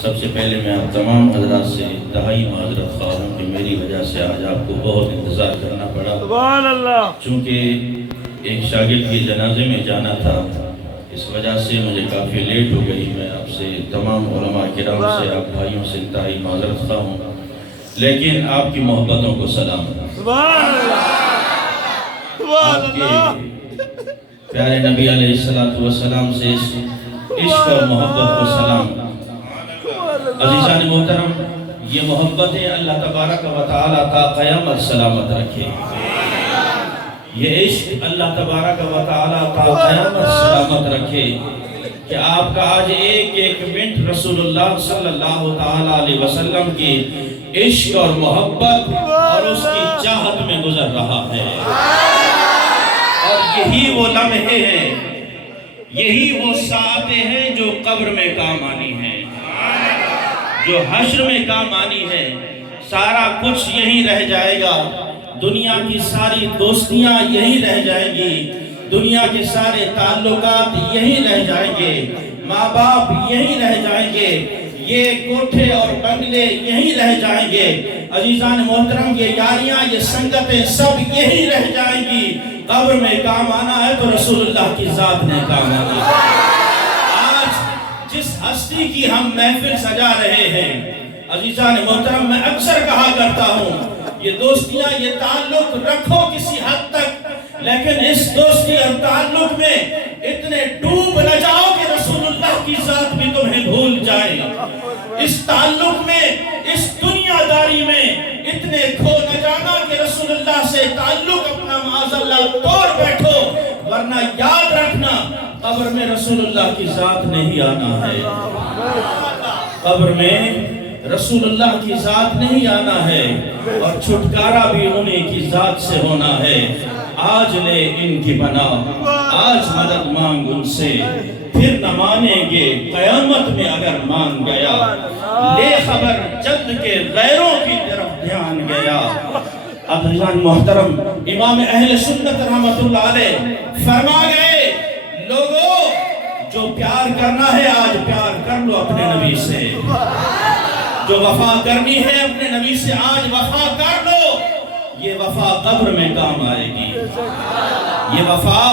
سب سے پہلے میں آپ تمام حضرات سے انتہائی معذرت خواہ ہوں کہ میری وجہ سے آج آپ کو بہت انتظار کرنا پڑا، سبحان اللہ۔ چونکہ ایک شاگرد کے جنازے میں جانا تھا، اس وجہ سے مجھے کافی لیٹ ہو گئی۔ میں آپ سے تمام علماء کرام سے، آپ بھائیوں سے انتہائی معذرت خواہ ہوں، لیکن آپ کی محبتوں کو سلام۔ سبحان اللہ، سبحان آپ اللہ۔ کے پیارے نبی علیہ السلام سے اس عشق اور محبت کو سلام۔ عزیزان محترم، یہ محبتیں اللہ تبارک و تعالیٰ تا قیامت سلامت رکھے۔ یہ عشق اللہ تبارک و تعالیٰ تا قیامت سلامت رکھے کہ آپ کا آج ایک ایک منٹ رسول اللہ صلی اللہ تعالیٰ علیہ وسلم کی عشق اور محبت اور اس کی چاہت میں گزر رہا ہے، اور یہی وہ لمحے ہیں، یہی وہ ساعتیں ہیں جو قبر میں کام آنی ہیں، جو حشر میں کام آنی ہے۔ سارا کچھ یہی رہ جائے گا، دنیا کی ساری دوستیاں یہی رہ جائیں گی، دنیا کے سارے تعلقات یہی رہ جائیں گے، ماں باپ یہی رہ جائیں گے، یہ کوٹھے اور بنگلے یہی رہ جائیں گے، عزیزان محترم یہ یاریاں، یہ سنگتیں سب یہی رہ جائیں گی۔ قبر میں کام آنا ہے تو رسول اللہ کی ذات نے کام آنا ہے۔ آج جس ہستی کی ہم محفل سجا رہے ہیں، عزیزان محترم میں اکثر کہا کرتا ہوں، یہ دوستیاں، یہ تعلق رکھو کسی حد تک، لیکن اس دوستی اور تعلق میں اتنے ڈوب نہ جاؤ کہ رسول اللہ کی ذات بھی تمہیں بھول جائے۔ اس تعلق میں، اس دنیا داری میں اتنے کھو نہ جانا کہ رسول اللہ سے تعلق اپنا معاذ اللہ توڑ بیٹھو، ورنہ یاد رکھنا قبر میں رسول اللہ کی ذات نہیں آنا ہے، قبر میں رسول اللہ کی ذات نہیں آنا ہے، اور چھٹکارا بھی انہیں کی ذات سے ہونا ہے۔ آج لے ان کی پناہ، آج مدد مانگ ان سے، پھر نہ مانیں گے قیامت میں اگر مان گیا، لے خبر جلد کے غیروں کی طرف دھیان گیا۔ عزیزان محترم، امام اہل سنت رحمت اللہ علیہ فرما گئے، لوگوں جو پیار کرنا ہے آج پیار کر لو اپنے نبی سے، جو وفا کرنی ہے اپنے نبی سے آج وفا کر لو، یہ وفا قبر میں کام آئے گی، یہ وفا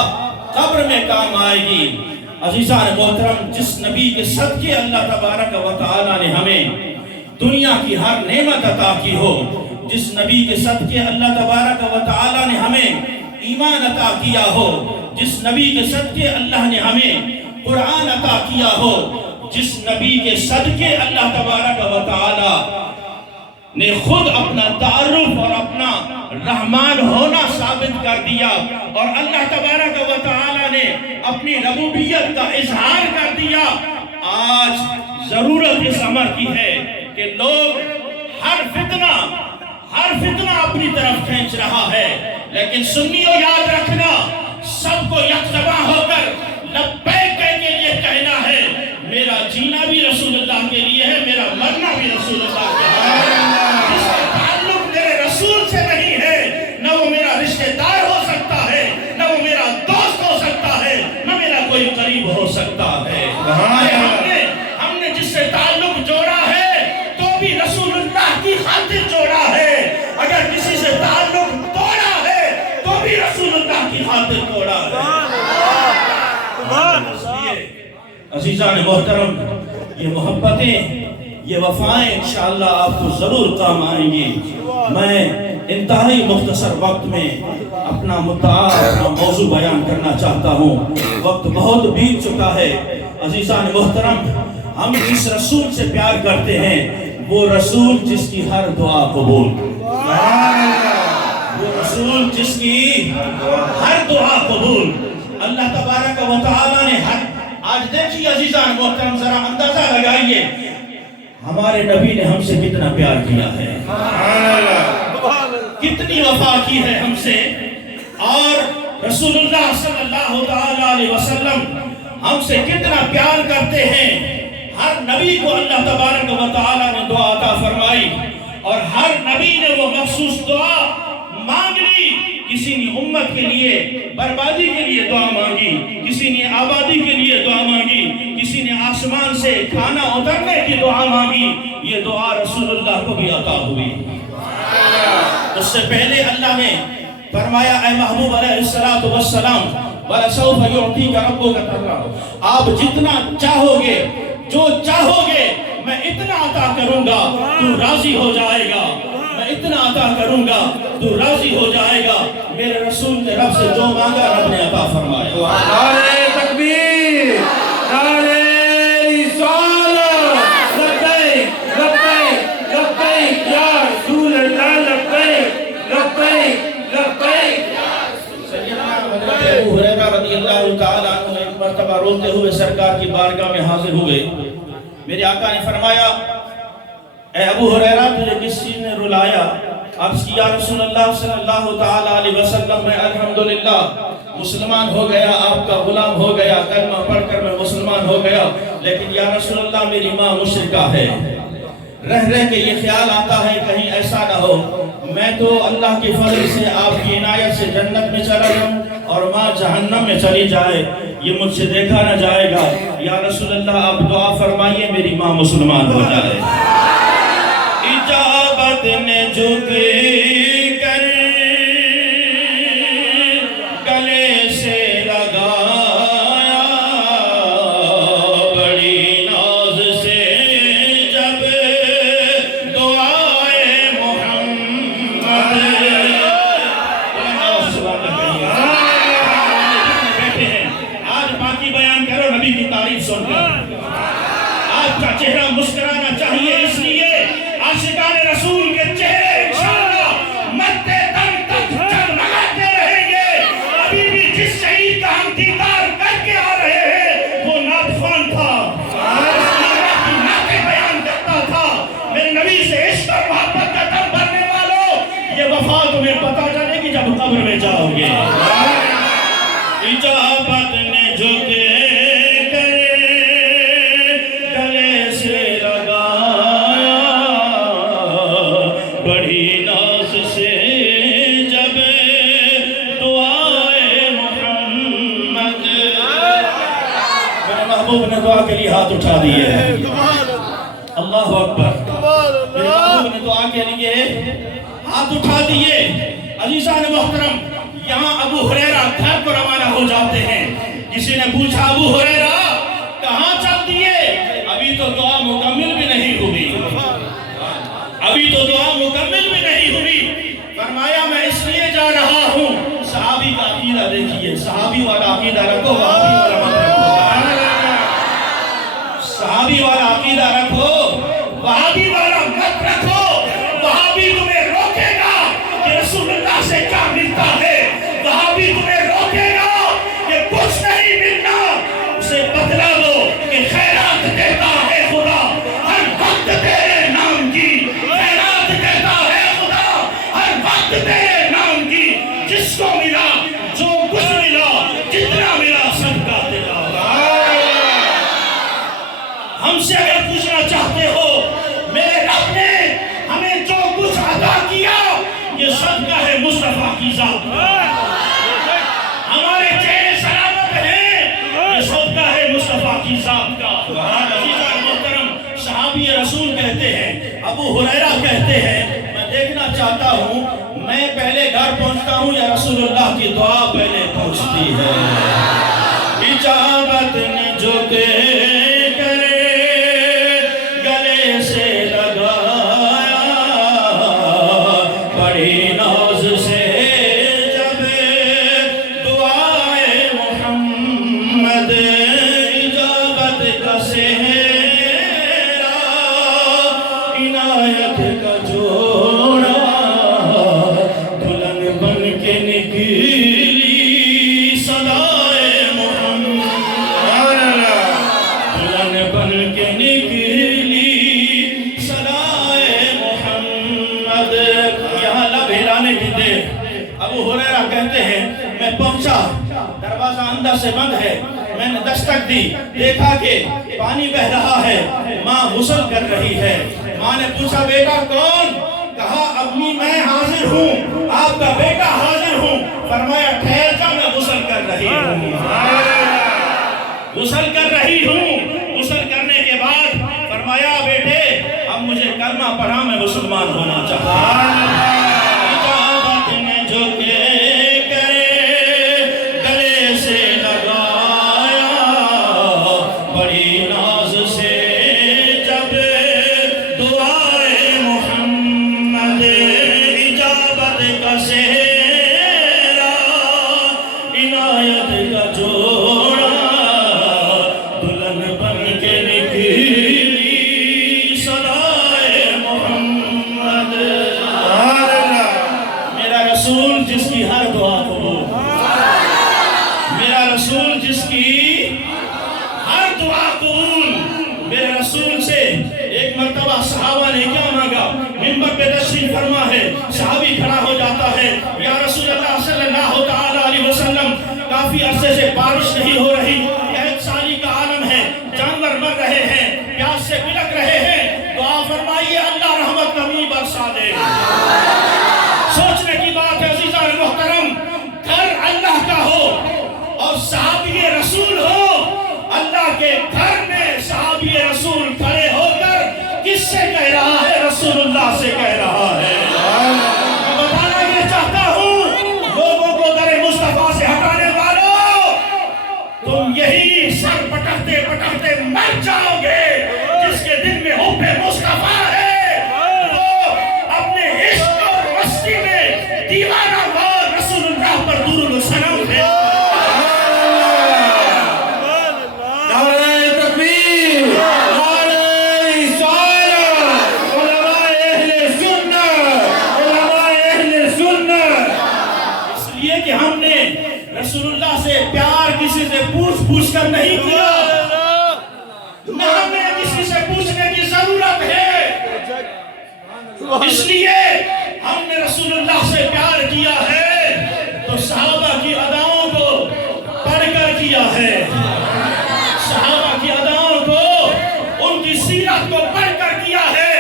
قبر میں کام آئے گی۔ عزیزان محترم، جس نبی کے صدقے اللہ تبارک و تعالیٰ نے ہمیں دنیا کی ہر نعمت عطا کی ہو، جس نبی کے صدقے اللہ تبارک و تعالیٰ نے ہمیں ایمان عطا کیا ہو، جس نبی کے صدقے اللہ نے ہمیں قرآن عطا کیا ہو، جس نبی کے صدقے اللہ تبارک و تعالیٰ نے خود اپنا تعارف اور اپنا رحمان ہونا ثابت کر دیا، اور اللہ تبارک و تعالیٰ نے اپنی ربوبیت کا اظہار کر دیا، آج ضرورت اس امر کی ہے کہ لوگ ہر فتنہ اپنی طرف کھینچ رہا ہے، لیکن سنیوں یاد رکھنا، سب کو یکجا ہو کر لبیک کے لیے کہنا ہے، میرا جینا بھی رسول اللہ کے لیے ہے، میرا مرنا بھی رسول اللہ کے لیے ہے۔ جس کا تعلق میرے رسول سے نہیں ہے، نہ وہ میرا رشتہ دار ہو سکتا ہے، نہ وہ میرا دوست ہو سکتا ہے، نہ میرا کوئی قریب ہو سکتا ہے۔ ہم نے جس سے تعلق جوڑا ہے تو بھی رسول اللہ کی خاطر جوڑا ہے، اگر کسی سے تعلق توڑا ہے تو بھی رسول اللہ کی خاطر توڑا ہے۔ عزیزان محترم، یہ محبتیں، یہ وفائیں انشاءاللہ آپ کو ضرور کام آئیں گی۔ میں انتہائی مختصر وقت میں اپنا مدعا، اپنا موضوع بیان کرنا چاہتا ہوں، وقت بہت بیت چکا ہے۔ عزیزان محترم، ہم جس رسول سے پیار کرتے ہیں، وہ رسول جس کی ہر دعا قبول، وہ رسول جس کی ہر دعا قبول۔ اللہ تبارک و تعالیٰ نے آج دیکھیے عزیزان محترم، ذرا اندازہ لگائیے ہمارے نبی نے ہم سے کتنا پیار کیا ہے، کتنی وفا کی ہے ہم سے، اور رسول اللہ صلی اللہ علیہ وسلم ہم سے کتنا پیار کرتے ہیں۔ ہر نبی کو اللہ تبارک و تعالیٰ نے دعا عطا فرمائی، اور ہر نبی نے وہ مخصوص دعا مانگ لی۔ کسی نے امت کے لیے بربادی کے لیے دعا مانگی، کسی نے آبادی کے لیے دعا مانگی، کسی نے آسمان سے کھانا اترنے کی دعا مانگی، یہ دعا رسول اللہ کو بھی عطا ہوئی۔ اس سے پہلے اللہ نے فرمایا اے محبوب علیہ السلام وَلَسَوْفَ يُعْطِيكَ رَبُّكَ تَرْضَىٰ، آپ جتنا چاہو گے، جو چاہو گے میں اتنا عطا کروں گا تو راضی ہو جائے گا، میں اتنا عطا کروں گا تو راضی ہو جائے گا۔ میرے رسول نے رب سے جو مانگا رب نے عطا فرمایا۔ نعرہ تکبیر، نعرہ رسالت، لبیک لبیک لبیک یا رسول اللہ، لبیک لبیک لبیک۔ سیدنا حضرت ابو ہریرہ رضی اللہ تعالیٰ عنہ ایک مرتبہ روتے ہوئے سرکار کی بارگاہ میں حاضر ہوئے۔ میرے آقا نے فرمایا اے ابو ہریرہ تجھے کس چیز نے رلایا؟ آپ کی یا رسول اللہ صلی اللہ تعالیٰ علیہ وسلم میں الحمدللہ مسلمان ہو گیا، آپ کا غلام ہو گیا، کلمہ پڑھ کر میں مسلمان ہو گیا، لیکن یا رسول اللہ میری ماں مشرکہ ہے۔ رہ کے یہ خیال آتا ہے کہیں ایسا نہ ہو میں تو اللہ کی فضل سے آپ کی عنایت سے جنت میں چلا جاؤں اور ماں جہنم میں چلی جائے، یہ مجھ سے دیکھا نہ جائے گا۔ یا رسول اللہ آپ دعا فرمائیے میری ماں مسلمان ہو جائے۔ اجابت نے جھک کر گلے سے لگایا، بڑی ناز سے جب دعائے محمد۔ آج باقی بیان کرو نبی کی تعریف سن کر، آپ کا چہرہ مسکرانا چاہیے، اس لیے عاشقان رسول کے چہرے انشاءاللہ مرتے دم تک جگمگاتے رہیں گے۔ ابھی بھی جس شہید کا ہم دیدار کر کے آ رہے ہیں وہ ناتخوان تھا، اللہ کی نعتیں بیان کرتا تھا۔ میرے نبی سے عشق اور محبت کا دم بھرنے والوں، یہ وفا تمہیں پتہ چلے گی جب قبر میں جاؤ گے۔ اجابت نے جھک کر گلے سے لگایا، بڑی ناز سے جب دعائے محمد۔ میرے محبوب نے دعا کے لیے ہاتھ اٹھا دیے، اللہ اکبر۔ میرے محبوب نے دعا کے لیے ہاتھ اٹھا دیے۔ عزیزان محترم، یہاں ابو ہریرہ گھر کو روانہ ہو جاتے ہیں۔ کسی نے پوچھا ابو ہریرہ کہاں چل دیے؟ ابھی تو دعا مکمل بھی نہیں ہوئی، ابھی تو دعا مکمل بھی نہیں ہوئی۔ فرمایا میں اس لیے جا رہا ہوں، صحابی کا عقیدہ دیکھیے، صحابی والا عقیدہ رکھو، وہابی والا مت رکھو۔ صحابی والا عقیدہ رکھو، وہابی والا مت رکھو۔ وہابی تمہیں روکے گا کہ رسول اللہ سے کیا ملتا ہے، وہابی تمہیں روکے گا کہ کچھ نہیں ملنا، اسے بتلا دو کہ خیرات دیتا ہے خدا ہر وقت تیرے نام کی، خیرات دیتا ہے خدا ہر وقت تیرے نام کی۔ جس کو ملا جو کچھ ملا جتنا ملا صدقہ دیتا ہوگا۔ ہم سے اگر پوچھنا چاہتے ہو میرے رب نے ہمیں جو کچھ عطا کیا یہ صدقہ ہے مصطفیٰ کی ذات، ہمارے چہرے سلامت ہیں یہ صدقہ ہے مصطفیٰ کی ذات کا۔ عزیزان محترم، صحابی رسول کہتے ہیں، ابو ہریرہ کہتے ہیں میں دیکھنا چاہتا ہوں میں پہلے گھر پہنچتا ہوں یا رسول اللہ کی دعا پہلے پہنچتی ہے۔ اجابت نے جھک کر گلے سے لگایا، بڑی ناز سے جب دعائے محمد۔ اجابت کا سہرا عنایت کا جوڑا، دلہن بن کے نکلی صدائے محمد، دلہن بن کے نکلی صدائے محمد۔ یہاں لب ہلانے کی دیر، ابو ہریرہ کہتے ہیں میں پہنچا، دروازہ اندر سے بند ہے، میں نے دستک دی، دیکھا کہ پانی بہ رہا ہے، ماں غسل کر رہی ہے۔ ماں نے پوچھا بیٹا کون؟ کہا امی میں حاضر ہوں، آپ کا بیٹا حاضر ہوں۔ فرمایا ٹھہر جا میں غسل کر رہی ہوں، غسل کر رہی ہوں، غسل کر فرمایا بیٹے اب مجھے کلمہ پڑھا، میں مسلمان ہونا چاہتا ہوں۔ اجابت میں جھکے کرے گلے سے لگایا، بڑی ناز سے جب دعائے محمد، اجابت کا سہرا عنایت کا جوڑا، دلہن بن کے نکلی صدائے محمد۔ میرا رسول جس کی ہر دعا قبول، میرا رسول جس کی ہر دعا قبول۔ میرے رسول سے ایک مرتبہ صحابہ نے کیا مانگا، منبر پہ تشریف فرما ہے، صحابی کھڑا ہو جاتا ہے، یا رسول اللہ صلی اللہ تعالیٰ علیہ وسلم کافی عرصے سے بارش نہیں ہو رہی، ایک سالی کا عالم ہے، جانور مر رہے ہیں، پیاس سے بلک رہے ہیں، دعا فرمائیے اللہ رحمت کمی برسا دے۔ سوچنے کی بات ہے عزیزان محترم، گھر اللہ کا ہو اور صحابی رسول ہو، اللہ کے گھر میں صحابی رسول کھڑے ہو کر کس سے کہہ رہا ہے؟ رسول اللہ سے کہہ رہا ہے۔ میں بتانا یہ چاہتا ہوں لوگوں کو در مصطفیٰ سے ہٹانے والوں، تم یہی سر پٹکتے پٹکتے مر جاؤ گے۔ جس کے دل میں حب مصطفیٰ ہے وہ اپنے عشق اور مستی میں دیوانہ وار رسول اللہ پر دور السلام ہے۔ نعرہ تکبیر، نعرہ رسالت، علماء اہل سنت، علماء اہل سنت۔ اس لیے کہ ہم نے رسول اللہ سے پیار کسی سے پوچھ کر نہیں کیا، نہ ہمیں کسی سے پوچھنے کی ضرورت ہے۔ اس لیے ہم نے رسول اللہ سے پیار کیا ہے تو صحابہ کی اداؤں کو پڑھ کر کیا ہے، صحابہ کی اداؤں کو، ان کی سیرت کو پڑھ کر کیا ہے۔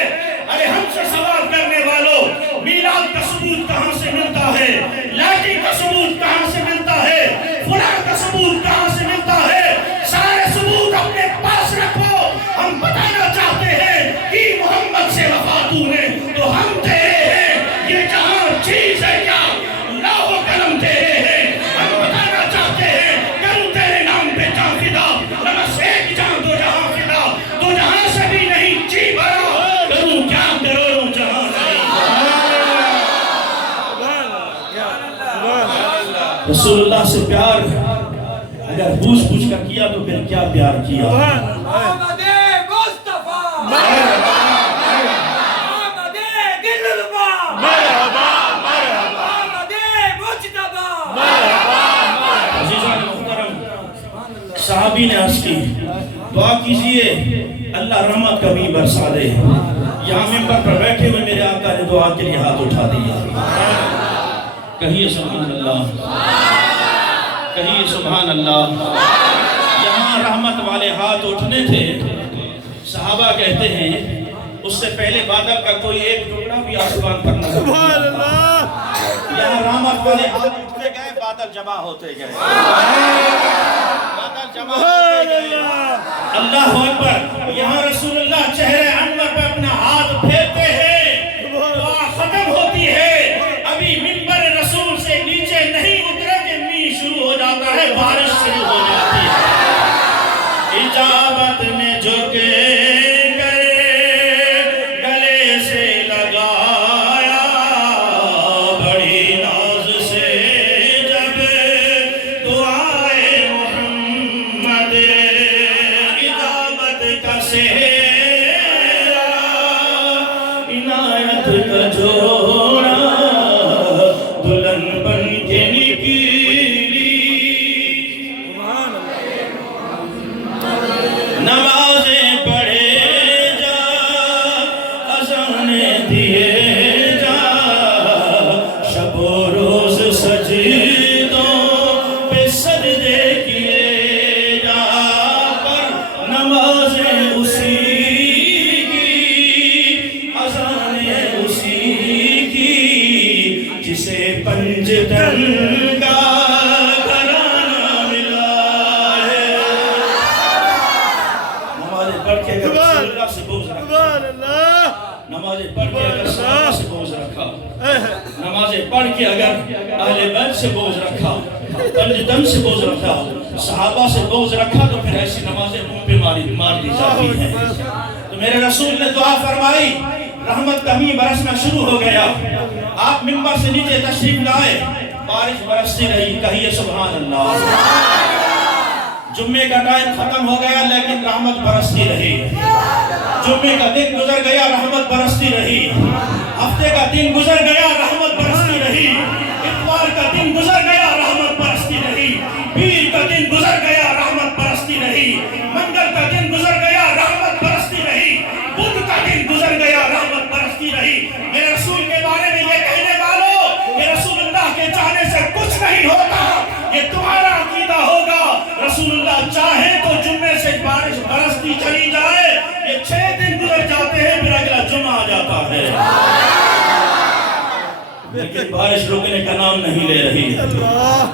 ارے ہم سے سوال کرنے والوں، میلاد کا ثبوت کہاں سے ملتا ہے؟ لاٹھی کا ثبوت کہاں سے ملتا ہے؟ فلاں کا ثبوت کہاں سے ملتا ہے؟ سارے ثبوت اپنے پاس رکھو۔ ہم بتانا چاہتے ہیں کہ محمد سے وفا تو نے تو ہم تیرے ہیں، یہ جہاں چیز ہے کیا لوح و قلم تیرے ہیں۔ ہم بتانا چاہتے ہیں کروں تیرے نام پہ جان فدا، نمس ایک جان دو جہاں فدا، دو جہاں سے بھی نہیں جی بھرا، کروں کیا کروڑوں جہاں نہیں۔ رسول اللہ سے پیار اگر پوچھ کر کیا تو پھر کیا پیار کیا۔ محمد مصطفیٰ، محمد دلربا، محمد مجتبی۔ عزیزان محترم، صحابی نے عرض کی دعا کیجئے اللہ رحمت کبھی برسا دے۔ یہاں ممبر پر بیٹھے ہوئے میرے آقا نے دعا کے لیے ہاتھ اٹھا دیا۔ کہیے سبحان اللہ، کہیے سبحان اللہ۔ یہاں رحمت والے ہاتھ اٹھنے تھے، صحابہ کہتے ہیں اس سے پہلے بادل کا کوئی ایک ٹکڑا بھی آسمان پر نظر نہیں آتا۔ یہاں رحمت والے ہاتھ اٹھتے گئے، بادل جمع ہوتے گئے، بادل جمع ہوتے گئے۔ اللہ اکبر۔ یہاں رسول اللہ چہرے انور پہ اپنا ہاتھ پھیرتے ہیں، دعا ختم ہوتی ہے، ابھی منبر رسول سے نیچے نہیں اترے کہ می شروع ہو جاتا ہے، بارش شروع ہو جاتی ہے۔ اجابت میں جھکے کرے گلے سے لگایا، بڑی ناز سے جب دعائے محمد، اجابت کا سہرا عنایت کا جوڑا، دلہن بن کے نکلی نمازیں پڑھے جا، اذانیں دیے جا، شب و روز سجدوں پہ سجدے کیے جا، پر نمازیں اسی کی، اذانیں اسی کی، جسے پنجتن کا گھرانہ ملا ہے۔ نمازیں پڑھ کے رسول اللہ سے بغض نمازیں پڑھ کے اگر صحابہ سے بغض رکھا، نمازیں پڑھ کے اگر اہل بیت سے بغض رکھا، پنجتن سے بغض رکھا، صحابہ سے بغض رکھا، تو پھر ایسی نمازیں منہ پہ مار دی جاتی ہیں۔ تو میرے رسول نے دعا فرمائی، رحمت کا مینہ برسنا شروع ہو گیا، آپ منبر سے نیچے تشریف لائے، بارش برستی رہی، کہیے سبحان اللہ۔ جمعے کا ٹائم ختم ہو گیا لیکن رحمت برستی رہی، جمعے کا دن گزر گیا، رحمت برستی رہی، ہفتے کا دن گزر گیا، رحمت برستی رہی، اتوار کا دن گزر گیا، رحمت برستی رہی، پیر کا دن گزر گیا، رحمت برستی رہی، منگل کا دن گزر گیا، رحمت برستی رہی، بدھ کا دن گزر گیا، رحمت برستی رہی۔ میرے رسول کے بارے میں یہ کہنے والوں، یہ رسول اللہ کے چاہنے سے کچھ نہیں ہوتا، یہ تمہارا عقیدہ ہوگا۔ رسول اللہ چاہے تو جمعے سے بارش برستی چلی جائے، یہ 6 دن گزر جاتے ہیں، پھر اگلا جمعہ آ جاتا ہے، لیکن بارش رکنے کا نام نہیں لے رہی۔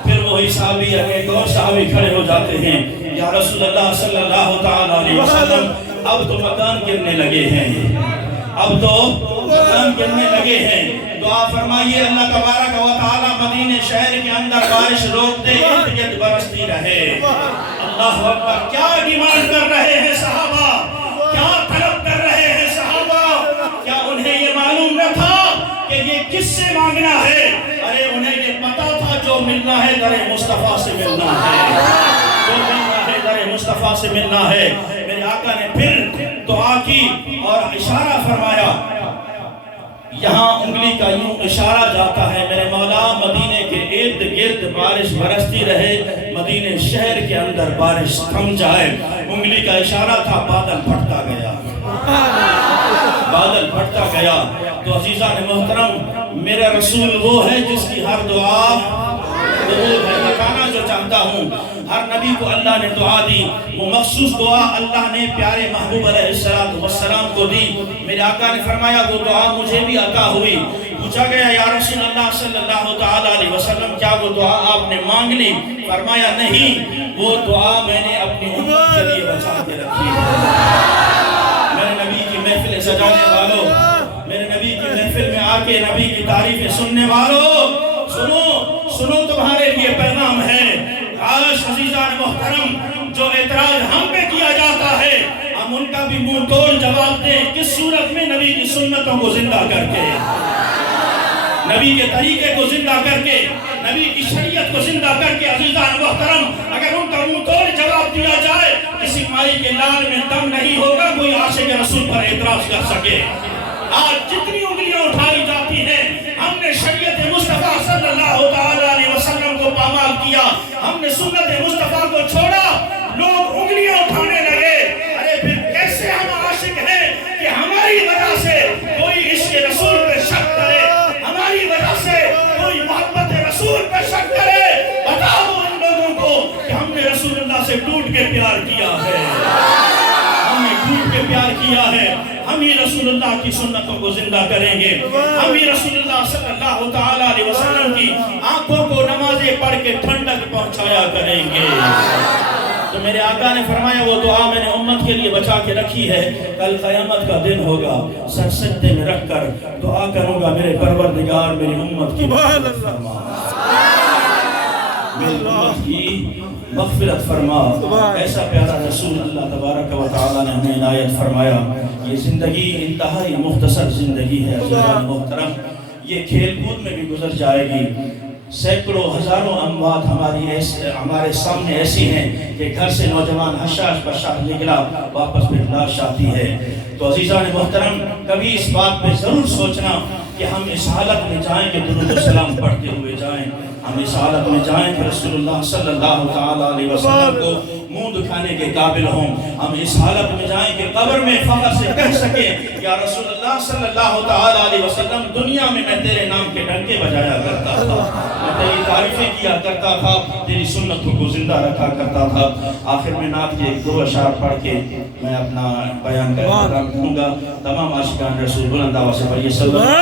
پھر وہی صحابی ایک اور صحابی کھڑے ہو جاتے ہیں، یا رسول اللہ صلی اللہ تعالیٰ علیہ وسلم، اب تو مکان گرنے لگے ہیں، اب تو مکان گرنے لگے ہیں، دعا فرمائیے اللہ تبارک و تعالی مدینہ شہر کے اندر بارش روک دے، ارد گرد برستی رہے۔ اللہ اکبر، کیا ڈیمانڈ کر رہے ہیں صحابہ، کیا طلب کر رہے ہیں صحابہ؟ کیا انہیں یہ معلوم نہ تھا کہ یہ کس سے مانگنا ہے؟ ارے انہیں یہ پتا تھا جو ملنا ہے در مصطفیٰ سے ملنا ہے، جو ملنا ہے در مصطفیٰ سے ملنا ہے۔ میرے آقا نے پھر دعا کی اور اشارہ فرمایا، یہاں انگلی کا یوں اشارہ جاتا ہے، میرے مولا مدینے کے ارد گرد بارش برستی رہے، مدینے شہر کے اندر بارش تھم جائے۔ انگلی کا اشارہ تھا، بادل پھٹتا گیا، بادل پھٹتا گیا۔ تو عزیزان محترم، میرا رسول وہ ہے جس کی ہر دعا قبول ہے۔ بتانا جو چاہتا ہوں، ہر نبی کو اللہ نے دعا دی، وہ مخصوص دعا اللہ نے پیارے محبوب علیہ السلام کو دی۔ میرے آقا نے فرمایا وہ دعا مجھے بھی عطا ہوئی۔ پوچھا گیا یا رسول اللہ صلی اللہ تعالیٰ علیہ وسلم، کیا وہ دعا آپ نے مانگ لی؟ فرمایا نہیں، وہ دعا میں نے اپنی امت کے لیے بچا کے رکھی ہے۔ میرے نبی کی محفل سجانے والوں، میرے نبی کی محفل میں آ کے نبی کی تعریفیں سننے والوں، سنو تمہارے لیے پیغام ہے۔ کاش عزیزان محترم، جو اعتراض ہم پہ کیا جاتا ہے، ہم ان کا بھی منہ توڑ جواب دیں۔ کس صورت میں؟ نبی کی سنتوں کو زندہ کر کے، نبی کے طریقے کو زندہ کر کے، نبی کی شریعت کو زندہ کر کے۔ عزیزان محترم، اگر ان کا منہ توڑ جواب دیا جائے، کسی مائی کے لال میں دم نہیں ہوگا کوئی عاشق رسول پر اعتراض کر سکے۔ آج جتنی انگلیاں اٹھائی جاتی ہیں، ہم نے شریعت مصطفیٰ صلی اللہ تعالیٰ علیہ وسلم کو پامال کیا، ہم نے سنت مصطفیٰ کو چھوڑا، لوگ انگلیاں اٹھانے لگے۔ ارے پھر کیسے ہم عاشق ہیں کہ ہماری وجہ سے کوئی عشق رسول پہ شک کرے، ہماری وجہ سے کوئی محبت رسول پہ شک کرے؟ بتاؤ ان لوگوں کو کہ ہم نے رسول اللہ سے ٹوٹ کے پیار کیا ہے، ہم نے ٹوٹ کے پیار کیا ہے۔ ہم ہی رسول اللہ کی سنتوں کو زندہ کریں گے، ہم ہی رسول اللہ صلی اللہ تعالیٰ علیہ وسلم کی آنکھوں کو نمازیں پڑھ کے ٹھنڈک پہنچایا کریں گے۔ تو میرے آقا نے فرمایا وہ دعا میں نے امت کے لیے بچا کے رکھی ہے، کل قیامت کا دن ہوگا، سر سجدے میں رکھ کر دعا کروں گا، میرے پروردگار میری امت کی مغفرت فرما، میری امت کی مغفرت فرما۔ ایسا پیارا رسول اللہ تبارک و تعالیٰ نے ہمیں عنایت فرمایا۔ یہ زندگی انتہائی مختصر زندگی ہے عزیزان محترم، یہ کھیل کود میں بھی گزر جائے گی۔ سینکڑوں ہزاروں اموات ہمارے سامنے ایسی ہیں کہ گھر سے نوجوان حشاش بشاش نکلا، واپس پھر لاش آتی ہے۔ تو عزیزان محترم، کبھی اس بات پہ ضرور سوچنا کہ ہم اس حالت میں جائیں کہ درود و سلام پڑھتے ہوئے جائیں، ہم اس حالت میں جائیں کہ رسول اللہ صلی اللہ تعالیٰ علیہ وسلم کو منہ دکھانے کے قابل ہوں، ہم اس حالت میں جائیں کہ قبر میں فخر سے کہہ سکیں یا رسول اللہ صلی اللہ تعالیٰ علیہ وسلم، دنیا میں میں تیرے نام کے ڈنکے بجایا کرتا تھا، میں تیری تعریفیں کیا کرتا تھا، تیری سنتوں کو زندہ رکھا کرتا تھا۔ آخر میں نعت کے 2 اشعار پڑھ کے میں اپنا بیان کا اختتام کروں گا۔ تمام عاشقان رسول بلند آواز سے پڑھیے صلی اللہ علیہ